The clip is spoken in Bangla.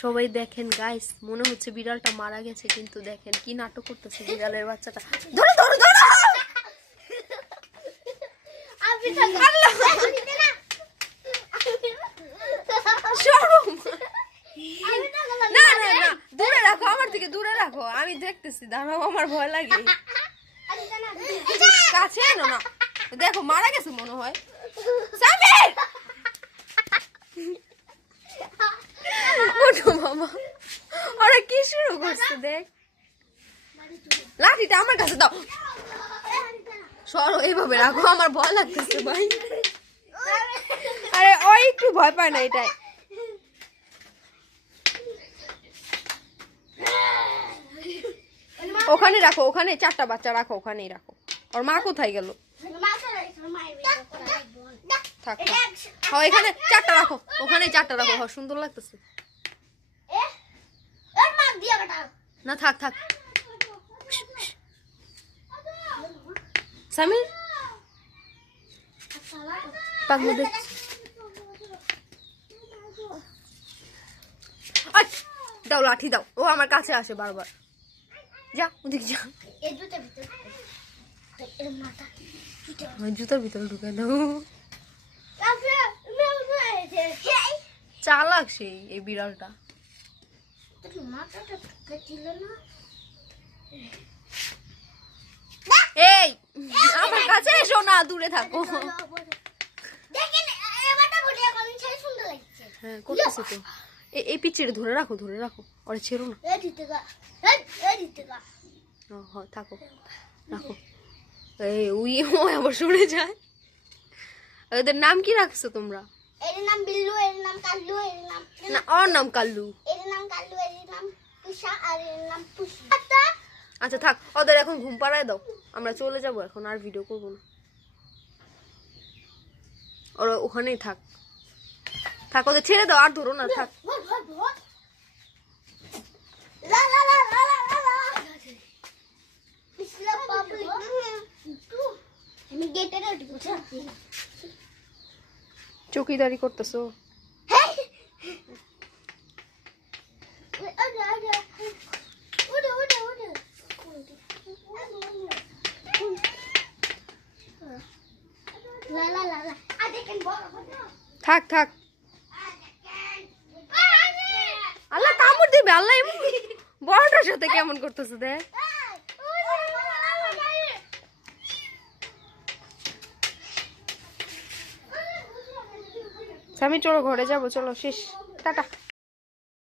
সবাই দেখেন গাইস, মনে হচ্ছে বিড়ালটা মারা গেছে, কিন্তু দেখেন কি নাটক করতেছে বিড়ালের বাচ্চাটা। ধরো ধরো ধরো, না না না, দূরে রাখো, আমার থেকে দূরে রাখো, আমি দেখতেছি, দাঁড়াও, আমার ভয় লাগে। কাছে এনো না, দেখো মারা গেছে মনে হয়। সামির ওঠো মামা, আরে কি শুরু করছে দেখ। লাঠিটা আমার কাছে দাও, সরো, এইভাবে রাখো, আমার ভয় লাগতেছে ভাই। আরে ওই একটু ভয় পায় না এটাই। ওখানে রাখো, ওখানে 4টা বাচ্চা রাখো, ওখানেই রাখো। ওর মা কোথায় গেল? থাক, হ্যাঁ এখানে 4টা রাখো, ওখানে 4টা রাখো। হ্যাঁ সুন্দর লাগতেছে। না থাক থাক। সামির পাক মধ্যে দাও, লাঠি দাও, ও আমার কাছে আসে বারবার। যা ওদিকে যা, জুতার ভিতরে ঢুকে দাও। চালাক সেই এই বিড়ালটা। এই আমার কাছে এসো না, দূরে থাকো। হ্যাঁ করতেছি তো। এই পিচ্চিটা ধরে রাখো, ধরে রাখো, ওরে ছেড়ো না। হ্যাঁ থাকো, রাখো। এই উই আবার সরে যায়। ওদের নাম কি রাখছো তোমরা? এর নাম বিল্লু, এর নাম কাল্লু, এর নাম না, ওর নাম কাল্লু। এর নাম কাল্লু, এর নাম পুষা, আর এর নাম পুষি। আচ্ছা থাক, ওদের এখন ঘুম পাড়ায় দাও, আমরা চলে যাবো এখন, আর ভিডিও করবো না। ওরা ওখানেই থাক, থাক, ওদের ছেড়ে দাও, আর ধরো না, থাক। লা লা লা লা লা লা। বিসমিল্লাহ পাবলিক। আমি গেটে রেডি করছি। চৌকিদারি করতেছো? থাক থাক, আল্লাহ কামড় দিবে, আল্লাহ বড়টার সাথে কেমন করতেছে দেখ। আমি চলো ঘরে যাবো, চলো শেষ, টাটা।